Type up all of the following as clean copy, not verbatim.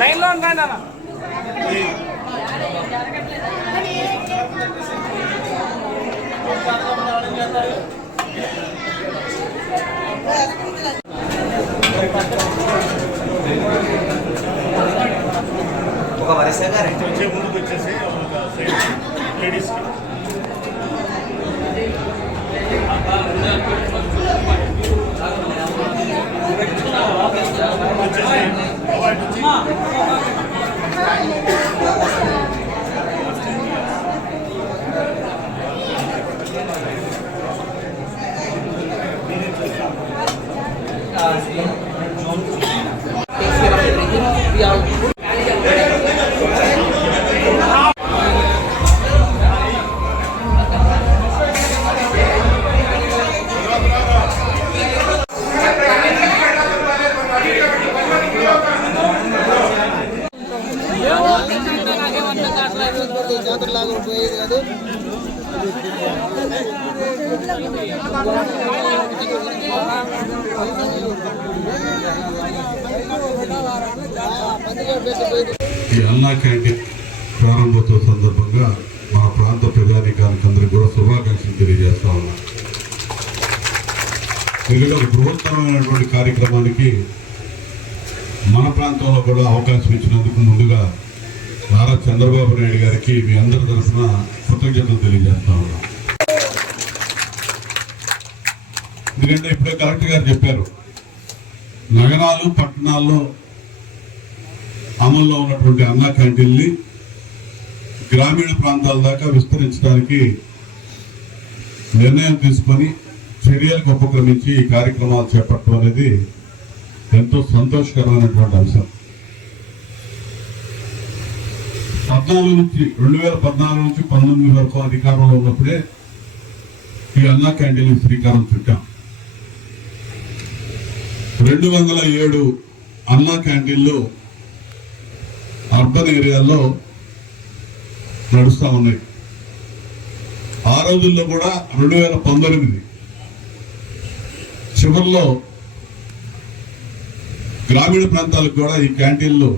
Line లో ఉండండి అన్న. ఒక వరుసగా వచ్చే ముందుకు వచ్చేసి లేడీస్ ఈ అన్నా క్యాంటీన్ ప్రారంభోత్సవ సందర్భంగా మా ప్రాంత ప్రజానీకానికి అందరికీ కూడా శుభాకాంక్షలు తెలియజేస్తా ఉన్నా. ఎందుకంటే ఒక బృహత్తరమైనటువంటి కార్యక్రమానికి మన ప్రాంతంలో కూడా అవకాశం ఇచ్చినందుకు ముందుగా నారా చంద్రబాబు నాయుడు గారికి మీ అందరి తరఫున కృతజ్ఞతలు తెలియజేస్తా ఉన్నాం. ఎందుకంటే ఇప్పుడే కలెక్టర్ గారు చెప్పారు, నగరాలు పట్టణాల్లో అమల్లో ఉన్నటువంటి అన్నా క్యాంటీన్ని గ్రామీణ ప్రాంతాల దాకా విస్తరించడానికి నిర్ణయం తీసుకొని చర్యలకు ఉపక్రమించి ఈ కార్యక్రమాలు చేపట్టడం అనేది ఎంతో సంతోషకరమైనటువంటి అంశం. 2014 నుంచి 19 వరకు అధికారంలో ఉన్నప్పుడే ఈ అన్నా క్యాంటీన్ శ్రీకారం చుట్టాం. 207 అన్నా క్యాంటీన్లు అర్బన్ ఏరియాల్లో నడుస్తూ ఉన్నాయి. ఆ రోజుల్లో కూడా 2019 చివరిలో గ్రామీణ ప్రాంతాలకు కూడా ఈ క్యాంటీన్లు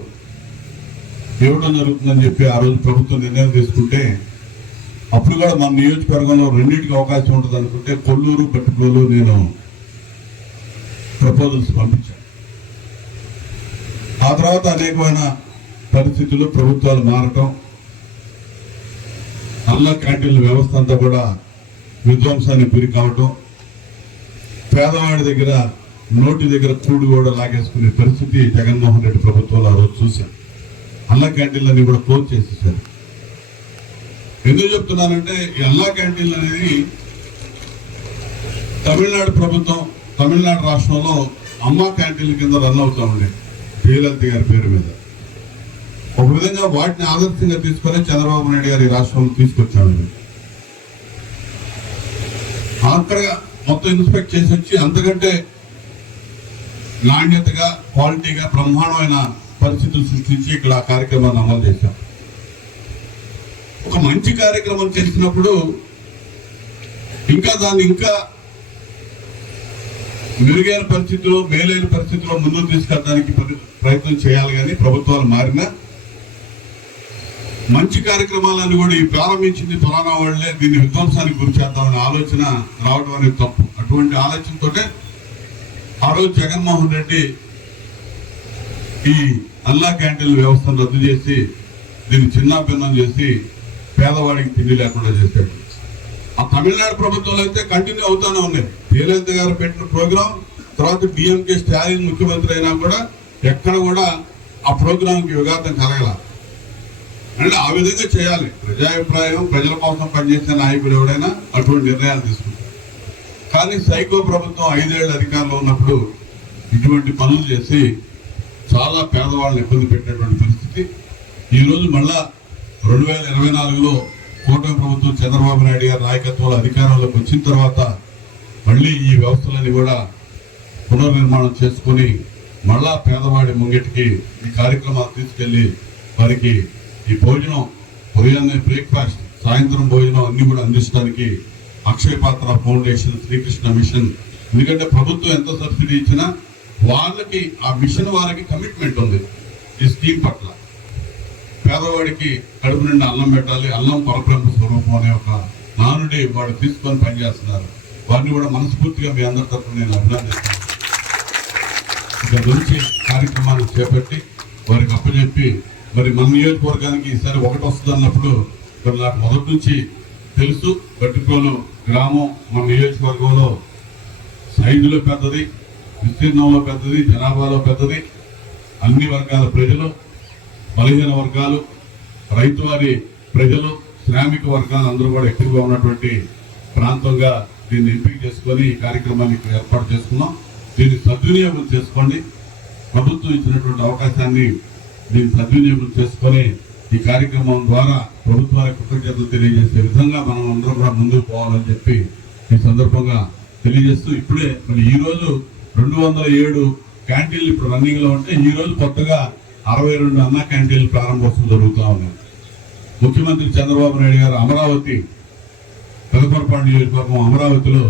ఇవ్వడం జరుగుతుందని చెప్పి ఆ రోజు ప్రభుత్వం నిర్ణయం తీసుకుంటే, అప్పుడు కూడా మన నియోజకవర్గంలో రెండింటికి అవకాశం ఉంటుంది అనుకుంటే కొల్లూరు పట్టుకోలు నేను ప్రపోజల్స్ పంపించాను. ఆ తర్వాత అనేకమైన పరిస్థితులు, ప్రభుత్వాలు మారటం, అన్నా క్యాంటీన్ల వ్యవస్థ అంతా కూడా విధ్వంసానికి గురి కావటం, పేదవాడి దగ్గర నోటి దగ్గర కూడి కూడా లాగేసుకునే పరిస్థితి జగన్మోహన్ రెడ్డి ప్రభుత్వంలో ఆ రోజు చూశాను. అన్నా క్యాంటీన్లన్నీ కూడా క్లోజ్ చేసేసారు. ఎందుకు చెప్తున్నానంటే ఈ అన్నా క్యాంటీన్లు అనేది తమిళనాడు ప్రభుత్వం, తమిళనాడు రాష్ట్రంలో అమ్మా క్యాంటీన్ల కింద రన్ అవుతా ఉండే జయలలిత గారి పేరు మీద. ఒక విధంగా వాటిని ఆదర్శంగా తీసుకొని చంద్రబాబు నాయుడు గారి రాష్ట్రంలో తీసుకొచ్చాడు. ఆఖరిగా మొత్తం ఇన్స్పెక్ట్ చేసి వచ్చి అంతకంటే నాణ్యతగా, క్వాలిటీగా, బ్రహ్మాండమైన పరిస్థితులు సృష్టించి ఇక్కడ ఆ కార్యక్రమాన్ని అమలు చేశాం. ఒక మంచి కార్యక్రమం చేసినప్పుడు ఇంకా దాన్ని ఇంకా మెరుగైన పరిస్థితుల్లో, మేలైన పరిస్థితుల్లో ముందుకు తీసుకెళ్ళడానికి ప్రయత్నం చేయాలి. కానీ ప్రభుత్వాలు మారినా మంచి కార్యక్రమాలను కూడా ఈ ప్రారంభించింది ఫలానా వాళ్లే, దీన్ని విధ్వంసానికి గురి చేద్దామనే ఆలోచన రావడం అనేది తప్పు. అటువంటి ఆలోచనతోనే ఆ రోజు జగన్మోహన్ రెడ్డి ఈ అన్నా క్యాంటీన్ల వ్యవస్థను రద్దు చేసి దీన్ని చిన్నాభిన్నం చేసి పేదవాడికి తిండి లేకుండా చేశాడు. ఆ తమిళనాడు ప్రభుత్వంలో అయితే కంటిన్యూ అవుతానే ఉన్నాయి. జయలలిత గారు పెట్టిన ప్రోగ్రాం తర్వాత డిఎంకే స్టాలిన్ ముఖ్యమంత్రి అయినా కూడా ఎక్కడ కూడా ఆ ప్రోగ్రాంకి విఘాతం కలగల. అంటే ఆ విధంగా చేయాలి. ప్రజాభిప్రాయం, ప్రజల కోసం పనిచేసే నాయకుడు ఎవడైనా అటువంటి నిర్ణయాలు తీసుకుంటారు. కానీ సైకో ప్రభుత్వం 5 ఏళ్ల అధికారంలో ఉన్నప్పుడు ఇటువంటి పనులు చేసి చాలా పేదవాళ్ళని ఇబ్బంది పెట్టినటువంటి పరిస్థితి. ఈరోజు మళ్ళా 2024లో కూటమి ప్రభుత్వం చంద్రబాబు నాయుడు గారి నాయకత్వంలో అధికారంలోకి వచ్చిన తర్వాత మళ్ళీ ఈ వ్యవస్థలన్నీ కూడా పునర్నిర్మాణం చేసుకుని మళ్ళా పేదవాడి ముంగిటికి ఈ కార్యక్రమాలు తీసుకెళ్లి వారికి ఈ భోజనం, ఉదయాన్నే బ్రేక్ఫాస్ట్, సాయంత్రం భోజనం అన్ని కూడా అందించడానికి అక్షయ పాత్ర ఫౌండేషన్, శ్రీకృష్ణ మిషన్, ఎందుకంటే ప్రభుత్వం ఎంత సబ్సిడీ ఇచ్చినా వాళ్ళకి ఆ మిషన్ వారికి కమిట్మెంట్ ఉంది ఈ స్కీమ్ పట్ల. పేదవాడికి కడుపు నిండా అన్నం పెట్టాలి, అన్నం పరబ్రహ్మ స్వరూపం అనే ఒక నానుడి వాడు తీసుకొని పనిచేస్తున్నారు. వారిని కూడా మనస్ఫూర్తిగా మీ అందరి తరఫున నేను అభినందిస్తాను. ఇక గురించి కార్యక్రమాన్ని చేపట్టి వారికి అప్పచెప్పి మరి మన నియోజకవర్గానికి ఈసారి 1 వస్తుంది అన్నప్పుడు మరి నాకు మొదటి నుంచి తెలుసు. గట్టిప్రోలు గ్రామం మన నియోజకవర్గంలో సైజులో పెద్దది, విస్తీర్ణంలో పెద్దది, జనాభాలో పెద్దది. అన్ని వర్గాల ప్రజలు, బలహీన వర్గాలు, రైతువారి ప్రజలు, శ్రామిక వర్గాలు అందరూ కూడా ఎక్కువగా ఉన్నటువంటి ప్రాంతంగా దీన్ని ఎంపిక చేసుకొని ఈ కార్యక్రమాన్ని ఏర్పాటు చేసుకున్నాం. దీన్ని సద్వినియోగం చేసుకోండి. ప్రభుత్వం ఇచ్చినటువంటి అవకాశాన్ని దీన్ని సద్వినియోగం చేసుకొని ఈ కార్యక్రమం ద్వారా ప్రభుత్వానికి కృతజ్ఞతలు తెలియజేసే విధంగా మనం అందరం కూడా ముందుకు పోవాలని చెప్పి ఈ సందర్భంగా తెలియజేస్తూ, ఇప్పుడే మరి ఈ రోజు 207 క్యాంటీన్లు ఇప్పుడు రన్నింగ్ లో ఉంటే ఈ రోజు కొత్తగా 62 అన్నా క్యాంటీన్లు ప్రారంభోత్సవం జరుగుతూ ఉన్నాయి. ముఖ్యమంత్రి చంద్రబాబు నాయుడు గారు అమరావతి, పెదపరపాడు నియోజకవర్గం అమరావతిలో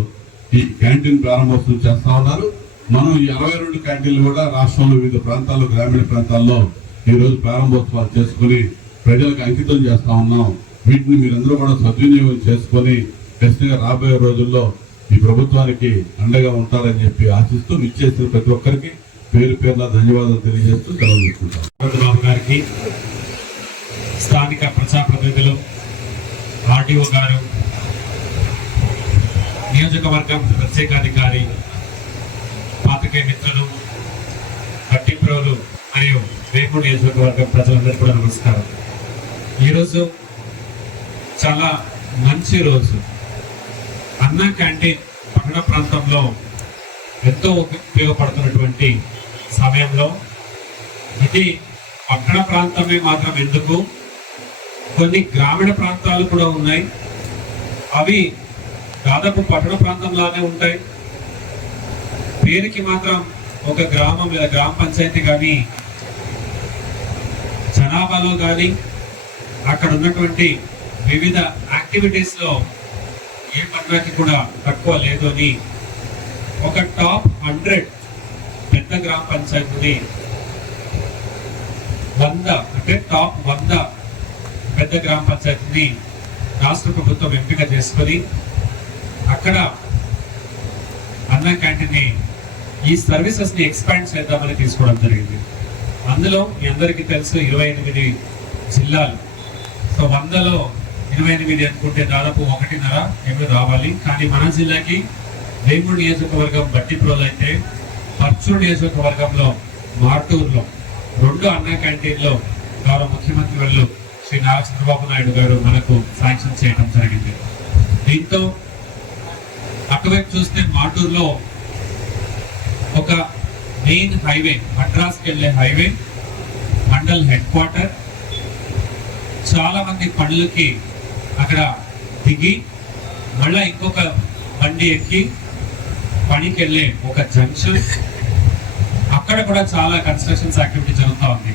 ఈ క్యాంటీన్ ప్రారంభోత్సవం చేస్తా ఉన్నారు. మనం ఈ 62 క్యాంటీన్లు కూడా రాష్ట్రంలో వివిధ ప్రాంతాల్లో, గ్రామీణ ప్రాంతాల్లో ఈ రోజు ప్రారంభోత్సవాలు చేసుకుని ప్రజలకు అంకితం చేస్తా ఉన్నాం. వీటిని మీరందరూ కూడా సద్వినియోగం చేసుకొని ఖచ్చితంగా రాబోయే రోజుల్లో ఈ ప్రభుత్వానికి అండగా ఉంటారని చెప్పి ఆశిస్తూ ఇచ్చేసిన ప్రతి ఒక్కరికి పేరు పేరున ధన్యవాదాలు తెలియజేస్తూ సెలవు తీసుకుంటాం. చంద్రబాబు గారికి, స్థానిక ప్రజాప్రతినిధులు, ఆర్టీఓ గారు, నియోజకవర్గం ప్రత్యేకాధికారి, పాత్రికేయ మిత్రులు, గట్టిప్రోలు మరియు వేమూరు నియోజకవర్గం ప్రజలందరికీ కూడా నమస్కారం. ఈరోజు చాలా మంచి రోజు. అన్నా క్యాంటీన్ పట్టణ ప్రాంతంలో ఎంతో ఉపయోగపడుతున్నటువంటి సమయంలో ఇది పట్టణ ప్రాంతమే మాత్రం ఎందుకు, కొన్ని గ్రామీణ ప్రాంతాలు కూడా ఉన్నాయి. అవి దాదాపు పట్టణ ప్రాంతంలానే ఉంటాయి. పేరుకి మాత్రం ఒక గ్రామం లేదా గ్రామ పంచాయతీ కానీ జనాభాలో కానీ అక్కడ ఉన్నటువంటి వివిధ యాక్టివిటీస్లో ఏ పట్టణానికి కూడా తక్కువ లేదు అని ఒక టాప్ 100 పెద్ద గ్రామ పంచాయతీని 100 అంటే టాప్ 100 పెద్ద గ్రామ పంచాయతీని రాష్ట్ర ప్రభుత్వం ఎంపిక చేసుకొని అక్కడ అన్నా క్యాంటీన్ని ఈ సర్వీసెస్ ని ఎక్స్పాండ్ చేద్దామని తీసుకోవడం జరిగింది. అందులో మీ అందరికీ తెలుసు 28 జిల్లాలు. సో 100లో 28 అనుకుంటే దాదాపు 1.5 రావాలి. కానీ మన జిల్లాకి వేమూరు నియోజకవర్గం బట్టిప్రోలు అయితే పర్చూరు నియోజకవర్గంలో మార్టూరులో 2 అన్నా క్యాంటీన్లో గౌరవ ముఖ్యమంత్రి వాళ్ళు శ్రీ నారా చంద్రబాబు నాయుడు గారు మనకు శాంక్షన్ చేయడం జరిగింది. దీంతో అటువైపు చూస్తే మార్టూరులో ఒక మెయిన్ హైవే, మద్రాస్కి వెళ్ళే హైవే, మండల్ హెడ్ క్వార్టర్, చాలా మంది పనులకి అక్కడ దిగి మళ్ళా ఇంకొక బండి ఎక్కి పనికి వెళ్ళే ఒక జంక్షన్, అక్కడ కూడా చాలా కన్స్ట్రక్షన్స్ యాక్టివిటీ జరుగుతూ ఉంది.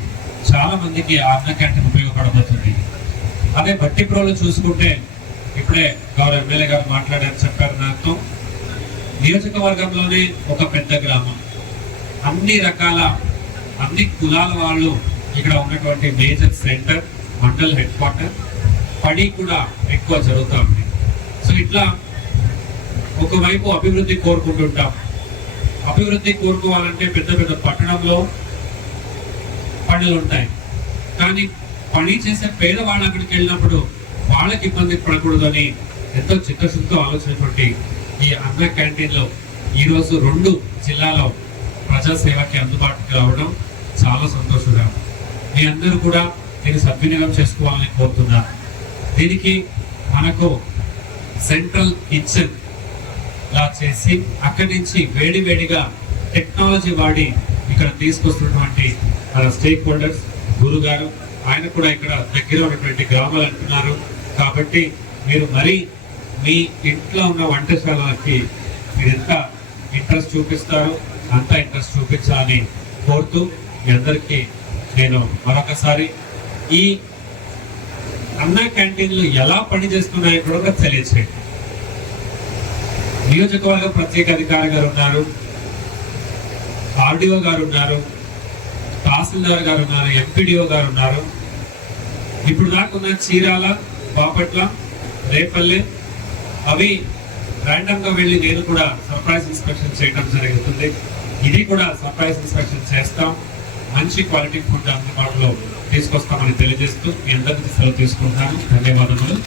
చాలా మందికి ఆ అన్నా క్యాంటీన్ ఉపయోగపడబోతుంది. అదే బట్టిప్రోలు చూసుకుంటే ఇప్పుడే గౌరవ ఎమ్మెల్యే గారు మాట్లాడారు, చెప్పారు నాతో. నియోజకవర్గంలోనే ఒక పెద్ద గ్రామం, అన్ని రకాల అన్ని కులాల వాళ్ళు ఇక్కడ ఉన్నటువంటి major centre, mandal head quarter, పని కూడా ఎక్కువ జరుగుతూ ఉంది. సో ఇట్లా ఒకవైపు అభివృద్ధి కోరుకుంటుంటాం. అభివృద్ధి కోరుకోవాలంటే పెద్ద పెద్ద పట్టణంలో పనులు ఉంటాయి. కానీ పని చేసే పేదవాళ్ళు అక్కడికి వెళ్ళినప్పుడు వాళ్ళకి ఇబ్బంది పడకూడదని ఎంతో చిత్తశుద్ధితో ఆలోచించినటువంటి ఈ అన్న క్యాంటీన్లో ఈరోజు 2 జిల్లాలో ప్రజాసేవకి అందుబాటులోకి రావడం చాలా సంతోషకరం. మీ అందరూ కూడా దీన్ని సద్వినియోగం చేసుకోవాలని కోరుతున్నా. దీనికి మనకు సెంట్రల్ కిచెన్ లా చేసి అక్కడి నుంచి వేడివేడిగా టెక్నాలజీ వాడి ఇక్కడ తీసుకొస్తున్నటువంటి మన స్టేక్ హోల్డర్స్ గురుగారు, ఆయన కూడా ఇక్కడ దగ్గర ఉన్నటువంటి గ్రామాలు అంటున్నారు. కాబట్టి మీరు మరి మీ ఇంట్లో ఉన్న వంటశాలకి మీరు ఎంత ఇంట్రెస్ట్ చూపిస్తారో అంత ఇంట్రెస్ట్ చూపించాలని కోరుతూ మీ అందరికీ నేను మరొకసారి ఈ అన్న క్యాంటీన్లు ఎలా పనిచేస్తున్నాయో కూడా తెలియచేయండి. నియోజకవర్గ ప్రత్యేక అధికారి గారు ఉన్నారు, ఆర్డీఓ గారు ఉన్నారు, తహసీల్దార్ గారు ఉన్నారు, ఎంపీడీఓ గారు ఉన్నారు. ఇప్పుడు దాకా ఉన్న చీరాల, బాపట్ల, రేపల్లె అవి ర్యాండమ్ గా వెళ్ళి నేను కూడా సర్ప్రైజ్ ఇన్స్పెక్షన్ చేయడం జరుగుతుంది. ఇది కూడా సర్ప్రైజ్ ఇన్స్పెక్షన్ చేస్తాం. మంచి క్వాలిటీ ఫుడ్ అందుబాటులో తీసుకొస్తామని తెలియజేస్తూ మీ అందరికీ సెలవు తీసుకుంటాను. ధన్యవాదములు.